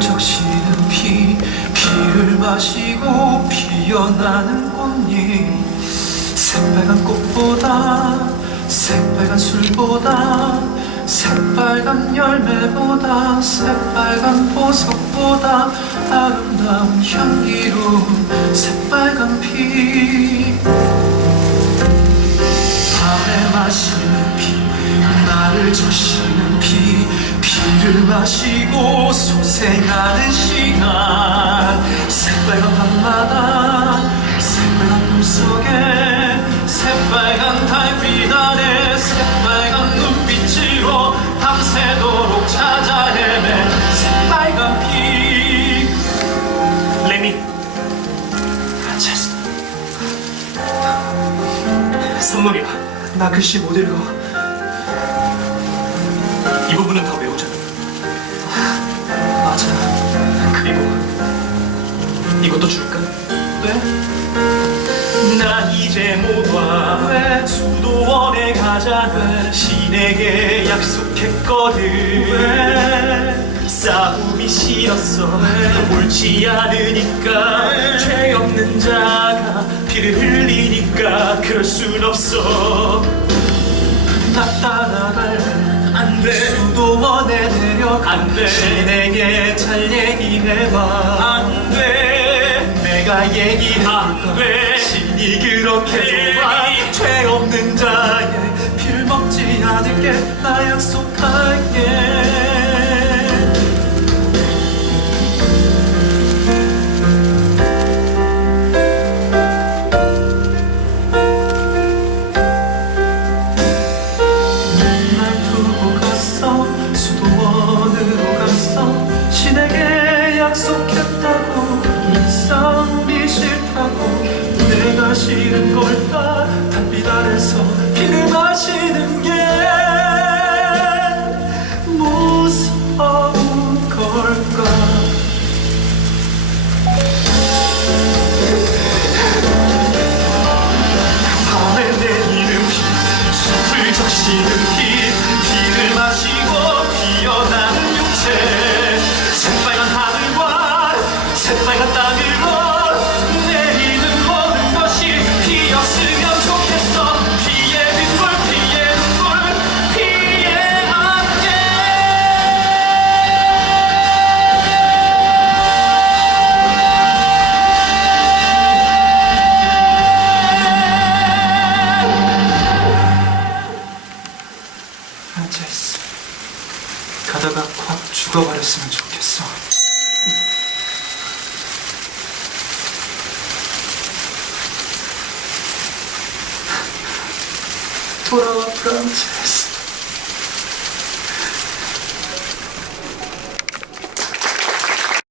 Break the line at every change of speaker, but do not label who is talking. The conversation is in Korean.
물 적시는 피 피를 마시고 피어나는 꽃잎. 새빨간 꽃보다 새빨간 술보다 새빨간 열매보다 새빨간 보석보다 아름다운 향기로 새빨간 피. 밤에 마시는 피 나를 적시는 피를 마시고 소생하는 시간. 새빨간 밤마다 새빨간 꿈속에 새빨간 달빛 아래 새빨간 눈빛으로 밤새도록 찾아 헤매. 새빨간 피
레미.
프란체스코
선물이야.
나 글씨 못 읽어
이 부분은 다 이것도 줄까?
왜?
난 이제 못 와
왜?
수도원에 가자는 신에게 약속했거든
왜?
싸움이 싫었어
왜?
옳지 않으니까
왜?
죄 없는 자가 피를 흘리니까 그럴 순 없어
나 따라갈래
안돼
수도원에 내려가
안 돼.
신에게 잘 얘기해봐
안돼 안 돼.
신이 그렇게
네.
좋아. 죄 없는 자의 피를 먹지 않을게. 나 약속할게. 날 두고 갔어. 수도원으로 갔어. 신에게 약속했다고 싫은 걸까? 달빛 아래서 피를 마시는 게 무서운 걸까? 밤에 내리는 피 숲을 적시는 피 피를 마시고 피어나는 육체. 새빨간 하늘과 새빨간 땅으 가다가 확 죽어버렸으면 좋겠어. 돌아와 프란체스